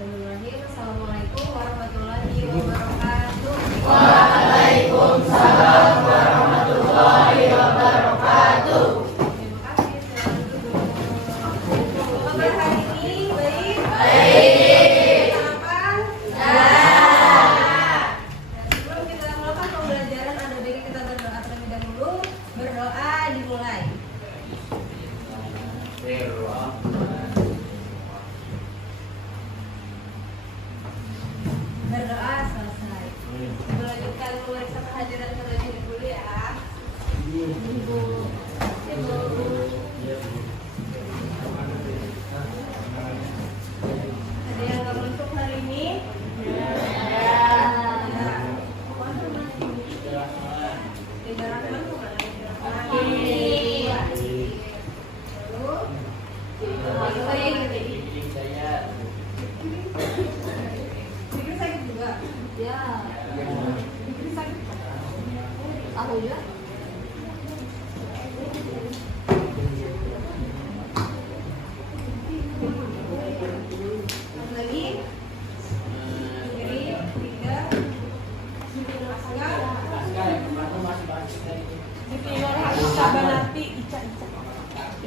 Bismillahirrahmanirrahim. Assalamualaikum warahmatullahi wabarakatuh. Waalaikumsalam warahmatullahi wabarakatuh. Terima kasih. Selamat duduk. Apa kabar hari ini? Baik? Baik. Sarapan? Dah. Sebelum kita melakukan pembelajaran, ada baiknya kita berdoa terlebih dahulu. Berdoa dimulai. Berdoa selesai. Melanjutkan memeriksa kehadiran terlebih dahulu ya. Ibu. Ada yang nggak masuk hari ini? Tidak Rahman kemana? Pikir sakit juga? Ya. Pikir sakit? Tahu ya? Lagi? Kiri, tiga.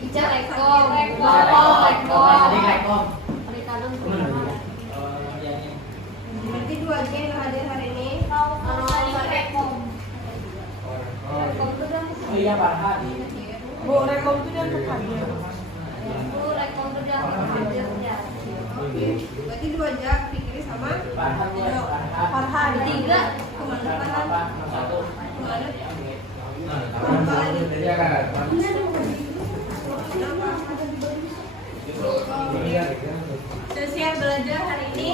Ica rekom. Berarti dua aja yang hadir hari ini. Rekom itu dan Oh iya Farhan. Bu, rekom itu dan hadir. Oke. Berarti dua aja Fikri sama Farhan ya. Farhan. tiga. Kemana Farhan? Satu. Kemana? Sosial belajar hari ini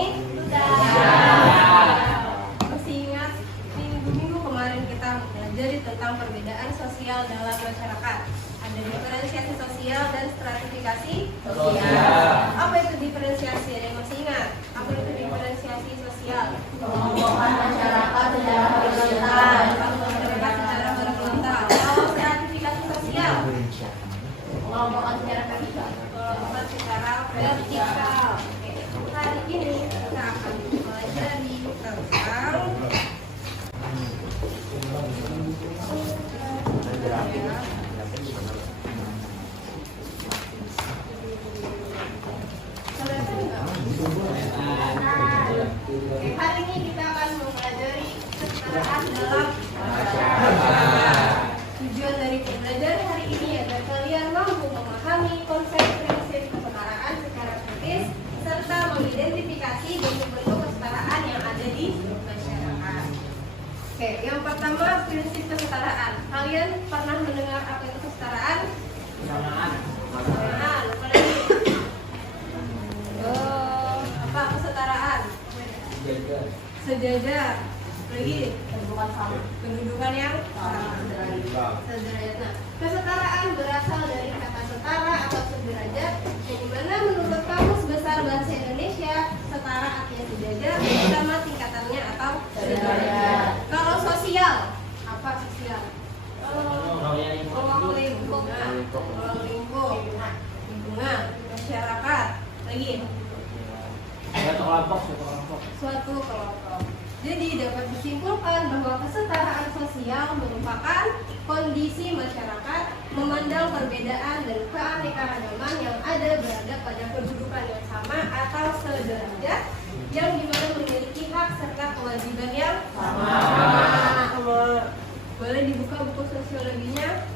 masih ingat minggu kemarin kita belajar tentang perbedaan sosial dalam masyarakat. Ada diferensiasi sosial dan stratifikasi sosial. Apa itu diferensiasi? Ada yang masih ingat? Apa itu diferensiasi sosial? Pengelompokan masyarakat secara horizontal. Masyarakat secara horizontal. Kalau stratifikasi sosial? Pengelompokan secara vertikal. Pengelompokan secara vertikal. Oke. Hari ini kita akan mempelajari tentang Oke, hari ini kita akan mempelajari kesetaraan dalam masyarakat. Tujuan dari pembelajaran hari ini agar kalian mampu memahami konsep prinsip kesetaraan secara kritis serta mengidentifikasi bentuk-bentuk kesetaraan yang ada di masyarakat. Oke, yang pertama prinsip kesetaraan. Kalian pernah mendengar apa itu kesetaraan? Kesamaan, apa lagi? Apa kesetaraan? Sejajar. Lagi kedudukan yang sederajat. Nah, kesetaraan berasal dari kata setara atau sederajat, yang dimana menurut Kamus Besar Bahasa Indonesia setara artinya sejajar sama tingkatannya atau sederajat. Kalau sosial, apa sosial? Ruang lingkup, lingkungan, masyarakat. Lagi suatu kelompok. Jadi dapat disimpulkan bahwa kesetaraan sosial merupakan kondisi masyarakat memandang perbedaan dan keanekaragaman yang ada berada pada kedudukan yang sama atau sederajat, yang dimana memiliki hak serta kewajiban yang sama. Boleh dibuka buku sosiologinya?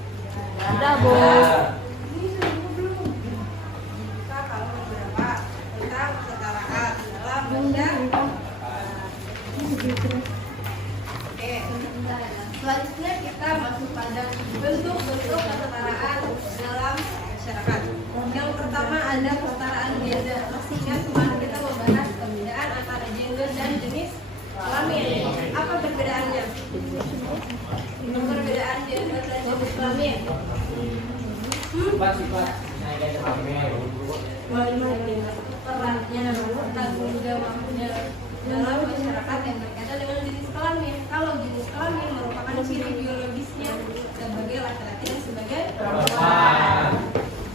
Ada, Bu. Ini sudah buku belum? Kita kalau beberapa tentang kesetaraan dalam masyarakat. Oke, selanjutnya kita masuk pada bentuk-bentuk kesetaraan dalam masyarakat. Yang pertama ada kesetaraan gender. Masih ingat kemarin kita membahas perbedaan antara gender dan jenis kelamin. Apa perbedaannya? Perbedaan gender dan jenis kelamin. Sifat-sifat Perannya, tanggung jawabnya dalam masyarakat yang berkaitan dengan jenis kelamin. Kalau jenis kelamin merupakan ciri biologisnya sebagai laki-laki dan sebagai perempuan.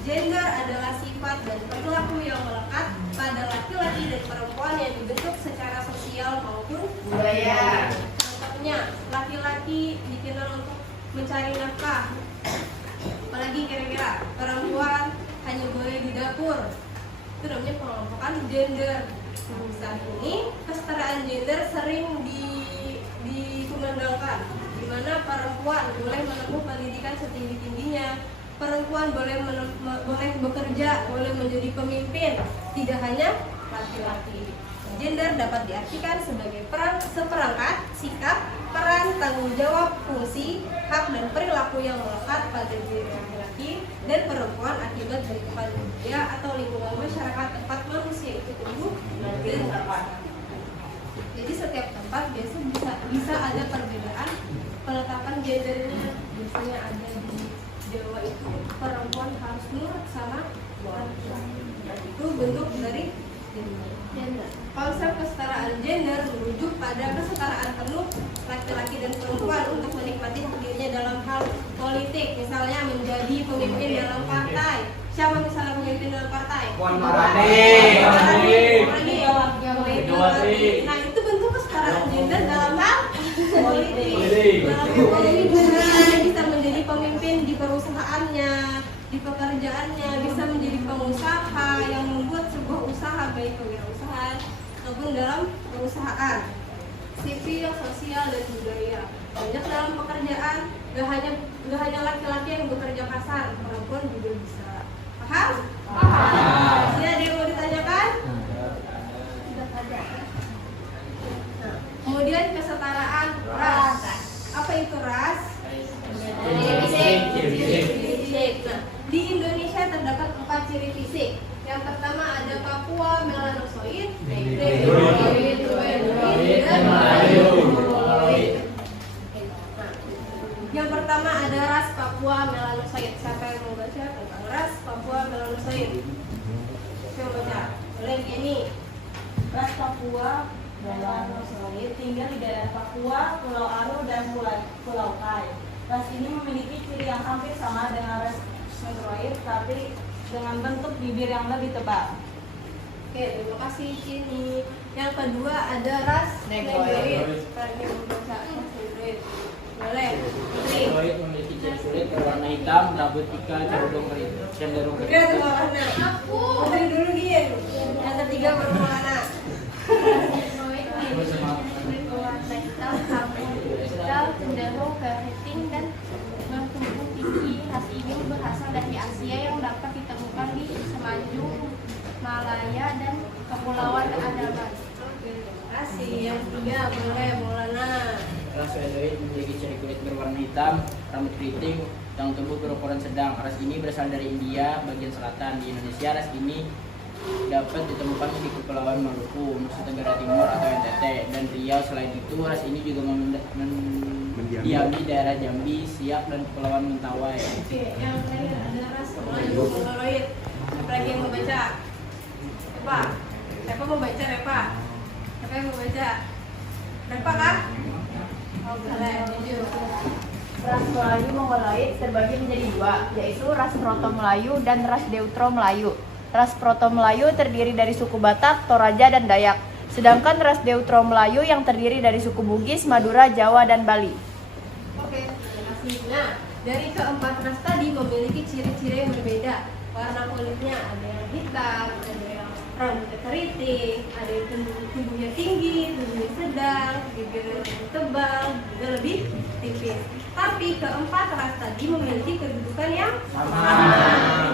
Gender adalah sifat dan perilaku yang melekat pada laki-laki dan perempuan yang dibentuk secara sosial maupun budaya. Contohnya, laki-laki dikenal untuk mencari nafkah. Apalagi kira-kira perempuan hanya boleh di dapur. Itu namanya pengelompokan gender. Saat ini kesetaraan gender sering dikumandangkan, di mana perempuan boleh menempuh pendidikan setinggi-tingginya, perempuan boleh bekerja, boleh menjadi pemimpin, tidak hanya laki-laki. Gender dapat diartikan sebagai seperangkat sikap, peran, tanggung jawab, fungsi, hak, dan perilaku yang melekat pada diri laki-laki dan perempuan akibat dari budaya atau lingkungan masyarakat tempat manusia itu tumbuh dan berkembang. Jadi setiap tempat bisa ada perbedaan penetapan gendernya. Biasanya ada di Jawa itu perempuan harus nurut sama laki-laki. Itu bentuk dari gender. Konsep kesetaraan gender merujuk pada kesetaraan penuh laki-laki dan perempuan untuk menikmati hak dirinya dalam hal politik, misalnya menjadi pemimpin dalam partai. Siapa misalnya pemimpin dalam partai? Puan Maharani. Nah, itu bentuk kesetaraan gender dalam hal politik. Dalam ekonomi juga bisa menjadi pemimpin di perusahaannya, di pekerjaannya, bisa menjadi pengusaha yang membuat sebuah usaha, baik kewirausahaan maupun dalam perusahaan. Sipil, sosial, dan budaya. Banyak dalam pekerjaan, gak hanya laki-laki yang bekerja kasar, perempuan juga bisa. Paham? Paham. Masih ada yang mau ditanyakan? Sudah ada. Nah, kemudian kesetaraan ras. Apa itu ras? Fisik. Nah, di Indonesia terdapat 4 ciri fisik. Yang pertama ada Papua melanosoid, Negroid, dan Melayu. Yang pertama ada ras Papua melanosoid. Siapa yang mau baca tentang ras Papua melanosoid? Siapa yang baca? Boleh gini. Ras Papua melanosoid tinggal di daerah Papua, Pulau Aru, dan Pulau Kai. Ras ini memiliki ciri yang hampir sama dengan ras Negroid, tapi dengan bentuk bibir yang lebih tebal. Oke, terima kasih Cini. Yang kedua ada ras Negroid. Siapa yang mau baca? Negroid. Boleh. Negroid memiliki ciri kulit berwarna hitam, rambut ikal, cenderung kering. Udah semua warna. Aku. Dari dulu Gin. Yang ketiga baru mana? Berwarna hitam, rambut ikal, cenderung keriting dan bertubuh tinggi. Ras ini berasal dari Asia yang dapat ditemukan di Semenanjung Malaya dan Kepulauan Andaman. Terima kasih. Yang ketiga boleh Maulana. Ras Negroid memiliki ciri kulit berwarna hitam, rambut keriting, dan tubuh berukuran sedang. Ras ini berasal dari India bagian selatan. Di Indonesia ras ini dapat ditemukan di Kepulauan Maluku, Nusa Tenggara Timur atau NTT, dan Riau. Selain itu, ras ini juga mendiami daerah Jambi, Siak, dan Kepulauan Mentawai. Oke, yang terakhir ada ras Melayu Mongoloid. Siapa lagi yang mau baca? Repa. Siapa mau baca Repa? Siapa yang mau baca? Repa kah? Oh, boleh. Jujur. Ras Melayu Mongoloid terbagi menjadi dua, yaitu ras Proto Melayu dan ras Deutero Melayu. Ras Proto Melayu terdiri dari suku Batak, Toraja, dan Dayak. Sedangkan ras Deutero Melayu yang terdiri dari suku Bugis, Madura, Jawa, dan Bali. Oke, terima kasih. Nah, dari keempat ras tadi memiliki ciri-ciri yang berbeda. Warna kulitnya ada yang hitam, ada yang rambutnya keriting, ada yang tubuhnya tinggi, tubuhnya sedang, bibirnya lebih tebal, juga lebih tipis. Tapi keempat ras tadi memiliki kedudukan yang sama.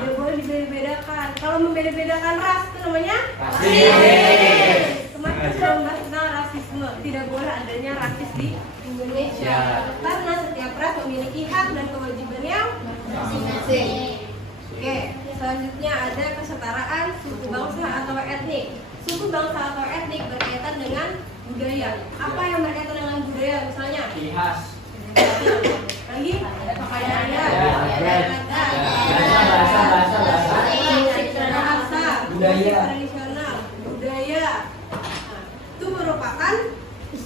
Tidak boleh dibeda-bedakan. Kalau membeda-bedakan ras itu namanya rasis. Kemarin sudah membahas tentang rasisme. Tidak boleh adanya rasis di Indonesia. Karena setiap ras memiliki hak dan kewajiban yang masing-masing. Oke, selanjutnya ada kesetaraan suku bangsa atau etnik. Suku bangsa atau etnik berkaitan dengan budaya. Apa yang berkaitan dengan budaya? Misalnya Ciri khas. lagi pakaian bahasa budaya tradisional budaya. Nah, itu merupakan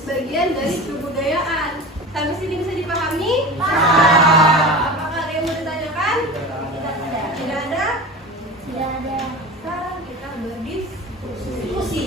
bagian dari kebudayaan. Sampai sini bisa dipahami? Apakah ada yang mau ditanyakan? Tidak ada. Sekarang kita berdiskusi.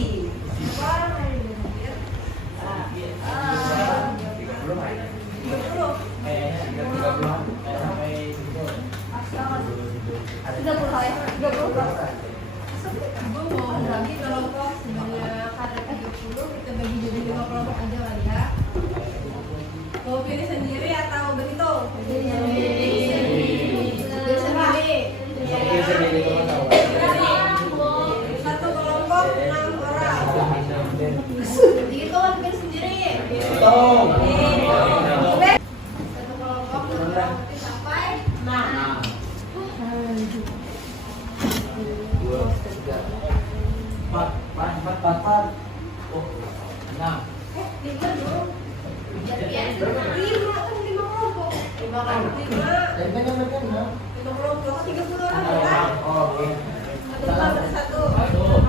Jadi itu hampir sendiri. Tong. Satu kelompok berarti sampai 6. 2, 3, 4. Oh, 6. lima dong. Lima kan 5 kelompok. 5 kan 5. Jadi kan yang benar 5 kelompok 30 orang kan? Oh, oke. Satu kelompok satu. 5.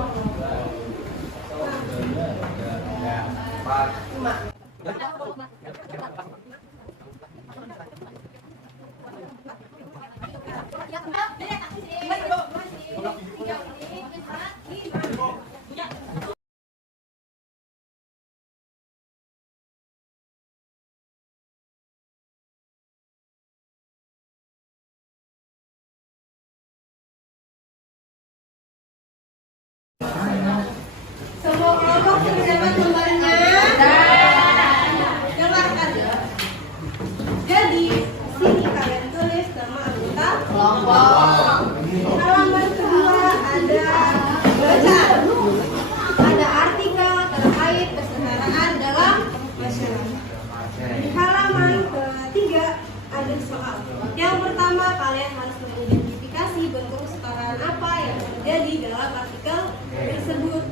Semua kelompok sudah dapat lembarnya? Dengarkan ya. Jadi, sini kalian tulis nama anggota kelompok. Halaman kedua ada baca. Ada artikel terkait kesetaraan dalam masyarakat. Di halaman ketiga ada soal. Yang pertama, kalian harus mengidentifikasi bentuk kesetaraan apa yang terjadi dalam artikel tersebut.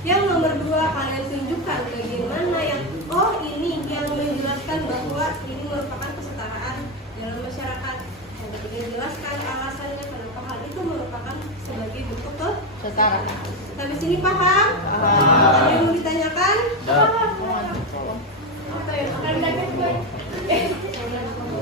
Yang nomor 2, kalian tunjukkan bagian mana yang ini yang menjelaskan bahwa ini merupakan kesetaraan dalam masyarakat. Yang ketiga, jelaskan alasannya kenapa hal itu merupakan sebagai bentuk kesetaraan. Sampai sini paham? Ada yang mau ditanyakan?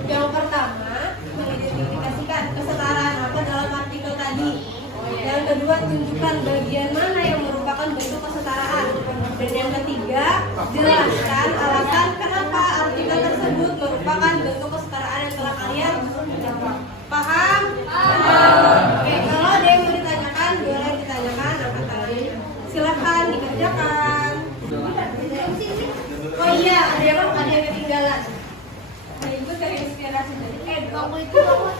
Yang pertama, mengidentifikasikan kesetaraan apa dalam artikel tadi. Yang kedua, tunjukkan bagian mana yang merupakan bentuk kesetaraan. Dan yang ketiga, jelaskan alasan kenapa artikel tersebut merupakan bentuk kesetaraan yang telah kalian jawab. Paham? Oke, kalau ada yang mau ditanyakan, boleh ditanyakan, angkat tangan. Silahkan dikerjakan. Oh iya, ada yang ketinggalan. Nah, ibu terinspirasi dari kamu itu apa?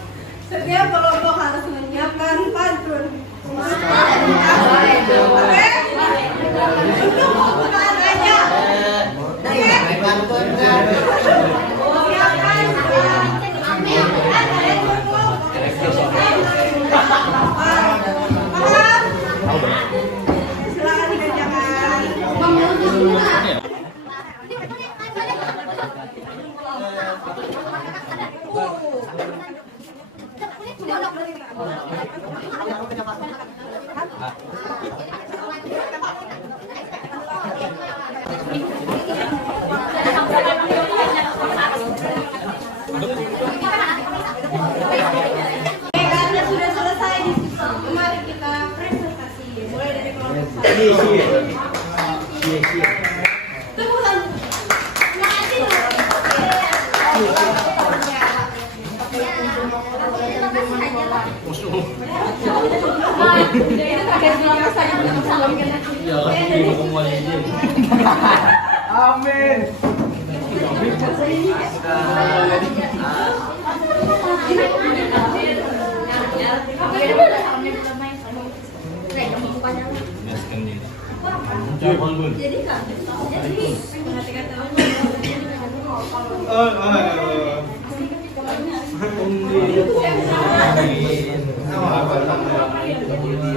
Setiap kelompok harus menyiapkan pantun. Oke? Untuk penggunaan aja. Oke? Siapkan. Kalian berkelompok. Paham? Silakan dikerjakan. Memutus bunga. Karena sudah selesai diskusi, mari kita presentasi. Mulai dari kelompok satu. Tepuk tangan. Terima Amin. Jadi kan, perhatikan teman.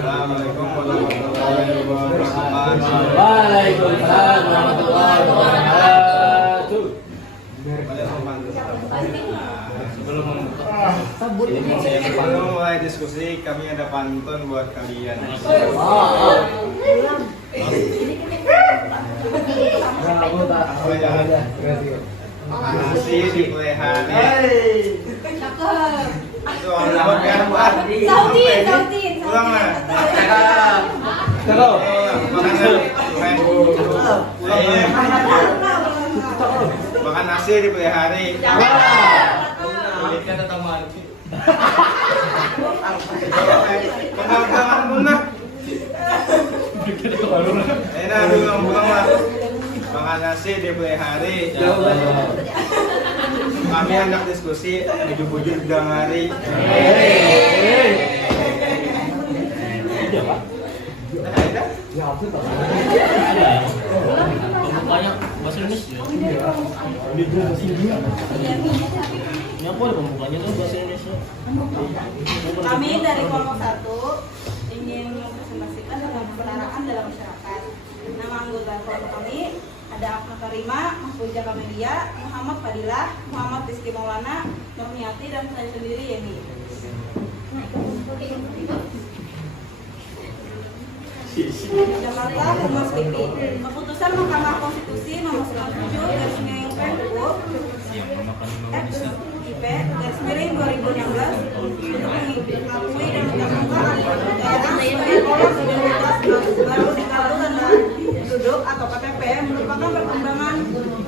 Assalamualaikum warahmatullahi wabarakatuh. Waalaikumsalam warahmatullahi wabarakatuh. Sebelum mulai diskusi, kami ada pantun buat kalian. Nasi di pelehari. Cakep. Itu orang kan buat. Sautin. Pulang lah. Cakep. Makan nasi di pelehari. Kata tamu Pengambilan punah. Enak pulang lah. Makan nasi di pelehari. Kami hendak diskusi bujur-bujur udang hari. Ada? Pembukanya bahasa Indonesia. Ini apa ya pembukanya tuh bahasa Indonesia? Kami dari kelompok 1 ingin mempresentasikan tentang kebenaran dalam masyarakat. Nama anggota kelompok kami ada Ahmad Karima, Mahfuja Kamelia, Muhammad Fadilah, Muhammad Rizky Maulana, Nurniati, dan saya sendiri Yeni. Jakarta, Humas Lipi. Keputusan Mahkamah Konstitusi nomor 97/PU IP /2016 untuk mengakui dan menetapkan alih kepercayaan sebagai polos identitas baru di kartu tanda penduduk atau KTP merupakan perkembangan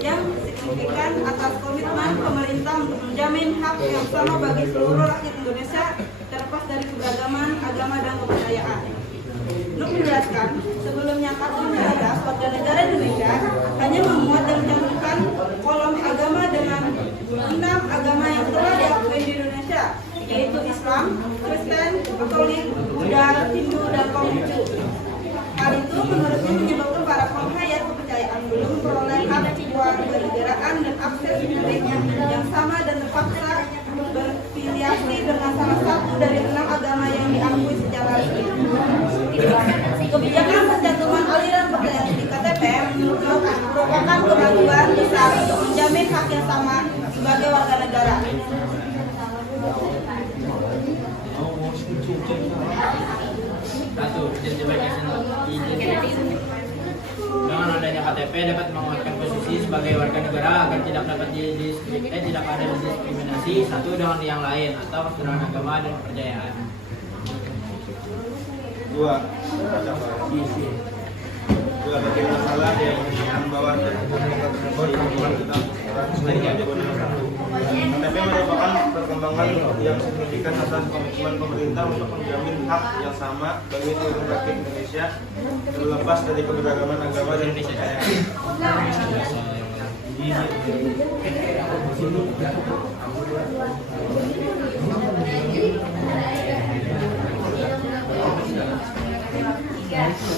yang signifikan atas komitmen pemerintah untuk menjamin hak yang sama bagi seluruh rakyat Indonesia terlepas dari keberagaman agama dan kepercayaan. Untuk menjelaskan, sebelumnya kartu identitas warga negara Indonesia hanya memuat dan mencantumkan kolom agama dengan 6 agama yang telah diakui di Indonesia, yaitu Islam, Kristen, Katolik, Buddha, Hindu, dan Konghucu. Hal itu menurutnya menyebabkan para penghayat kepercayaan belum memperoleh hak kewarganegaraan dan akses publik yang sama dan terpaksa berfiliasi dengan salah satu dari 6 agama yang diakui secara resmi. Kebijakan pencantuman aliran percayaan di KTP merupakan kemajuan besar untuk menjamin hak yang sama sebagai warga negara. Dengan adanya KTP dapat menguatkan posisi sebagai warga negara agar tidak ada diskriminasi satu dengan yang lain atau perbedaan agama dan kepercayaan. 2. Bagi masalah yang menyebutkan bahwa KTP merupakan perkembangan yang signifikan atas komitmen pemerintah untuk menjamin hak yang sama bagi seluruh rakyat Indonesia terlepas dari keberagaman agama dan kepercayaan.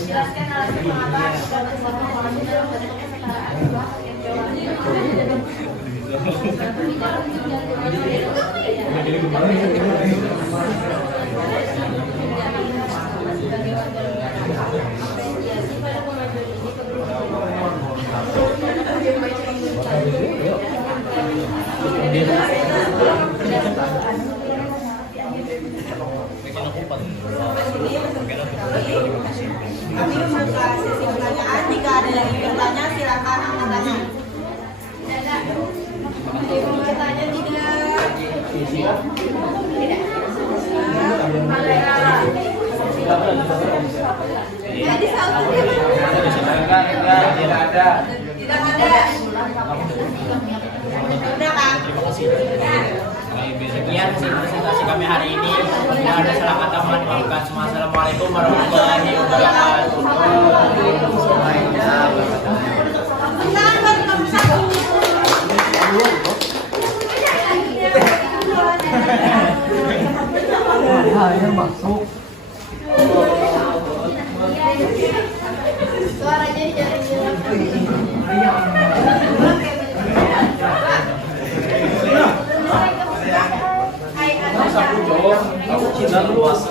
Jelaskan alasan mengapa dan permohonan dalam bentuk kesetaraan yang Kami membuka sesi pertanyaan. Jika ada yang ingin bertanya, silakan angkat tangan. Bertanya tidak? Jadi satu Tidak ada. tidak ada. Sudah kan? Sekian presentasi kami hari ini. Tidak ada salah kata, mohon dimaafkan. Assalamualaikum warahmatullahi wabarakatuh. Suaranya dijaring-jaring. Aku cinta luas.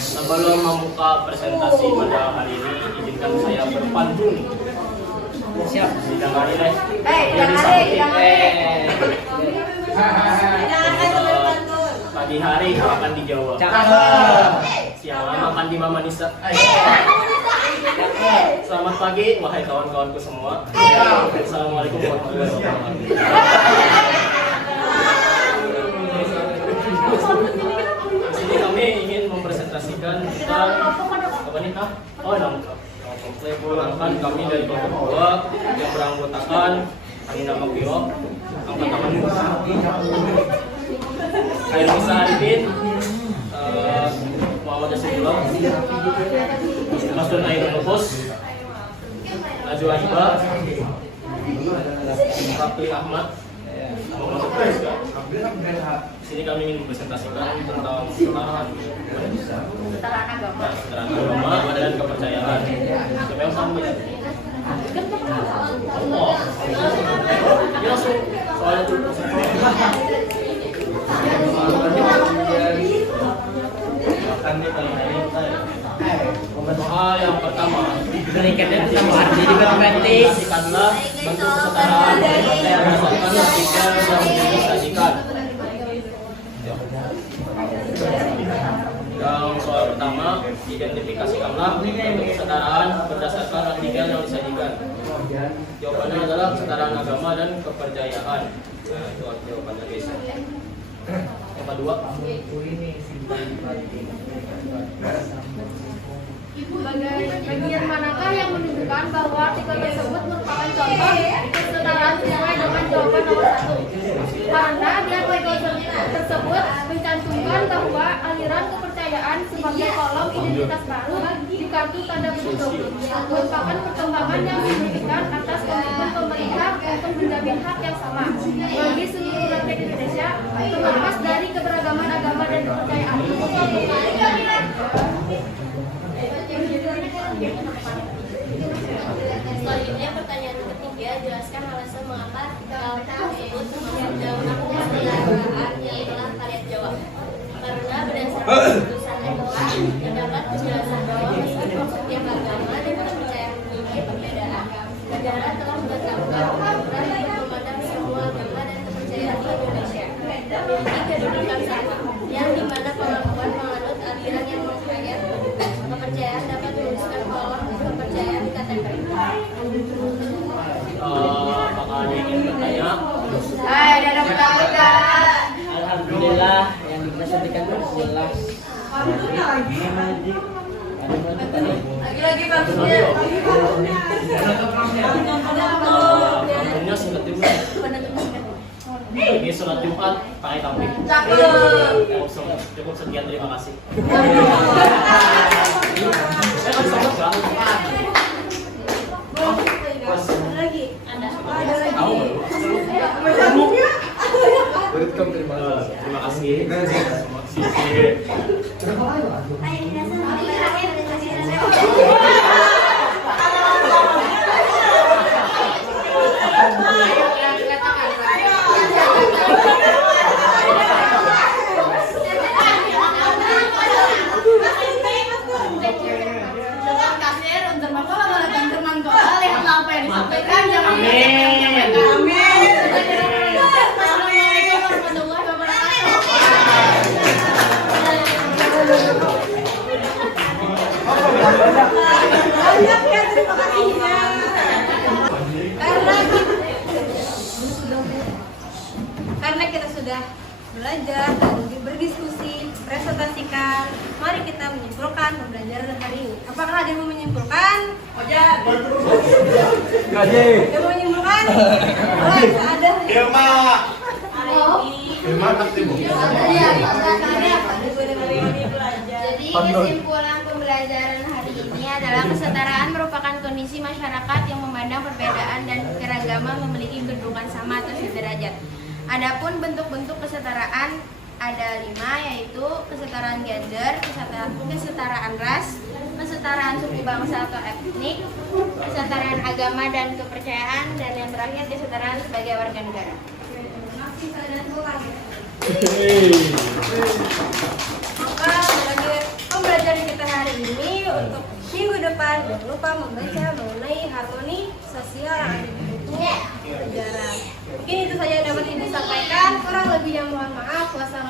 Sebelum membuka presentasi pada hari ini, izinkan saya berpantun. Siap, sidang hari ini. Pagi hari makan di Jawa. Siang makan di Mama Nisa. Selamat pagi, wahai kawan-kawanku semua. Assalamualaikum warahmatullahi wabarakatuh. Di sini kami ingin mempresentasikan tentang wanita. Oh, lengkap. Perkenalkan kami dari kelompok 2 yang beranggotakan Amina Makiro, angkatan Airisa Arifin, Muhammad Yasinullah, Masdun Airul Nufus, Najwa Hiba, Rafi Ahmad. Sini kami ingin mempresentasikan tentang kesetaraan agama dan kepercayaan. Siapa yang sama? Oh, ini langsung soalnya tuh. Yang pertama, Berikutnya kita mau jadi berpraktis. karena bentuk kesetaraan yang berdasarkan logika yang disajikan. Yang soal pertama, identifikasikanlah bentuk kesetaraan berdasarkan artikel yang disajikan. Jawabannya adalah kesetaraan agama dan kepercayaan. Nah, itu jawabannya guys. Yang kedua, Bagian manakah yang menunjukkan bahwa artikel tersebut merupakan contoh kesetaraan sesuai dengan jawaban nomor 1? Karena di artikel tersebut mencantumkan bahwa aliran kepercayaan sebagai kolom identitas baru di kartu tanda penduduk merupakan perkembangan yang signifikan atas komitmen pemerintah untuk menjamin hak yang sama bagi seluruh rakyat Indonesia terlepas dari keberagaman agama dan kepercayaan. Selanjutnya pertanyaan ketiga, jelaskan alasan mengapa hal tersebut menjauhkan kesetaraan yang telah kalian jawab. Karena berdasarkan keputusan MK terdapat penjelasan bahwa meskipun setiap agama dan kepercayaan memiliki perbedaan, negara telah menetapkan aturan yang memandang semua agama dan kepercayaan di Indonesia memiliki kedudukan sama, yang dimana pengakuan menganut aliran yang mengkait kepercayaan dapat menuliskan kolom kepercayaan di KTP. apakah ada yang ingin bertanya? Alhamdulillah yang dipresentasikan itu jelas. Lagi maksudnya. Kampungnya sholat Jumat. Lagi sholat Jumat pakai kampung. Cukup sekian, terima kasih. Saya kan sholat kan? Tahu? Terima kasih. Karena kita sudah belajar dan berdiskusi, presentasikan, mari kita menyimpulkan pembelajaran hari ini. Apakah ada yang mau menyimpulkan? Yang mau menyimpulkan? Ada. Jadi kesimpulan pembelajaran hari ini adalah kesetaraan merupakan kondisi masyarakat yang memandang perbedaan dan keragaman memiliki kedudukan sama atau sederajat. Adapun bentuk-bentuk kesetaraan ada 5, yaitu kesetaraan gender, kesetaraan ras, kesetaraan suku bangsa atau etnik, kesetaraan agama dan kepercayaan, dan yang terakhir kesetaraan sebagai warga negara. Maka pembelajaran kita hari ini untuk minggu depan jangan lupa membaca mengenai harmoni sosial yang ada di buku sejarah. Mungkin itu saja yang dapat disampaikan. Kurang lebihnya mohon maaf. Wassalamualaikum.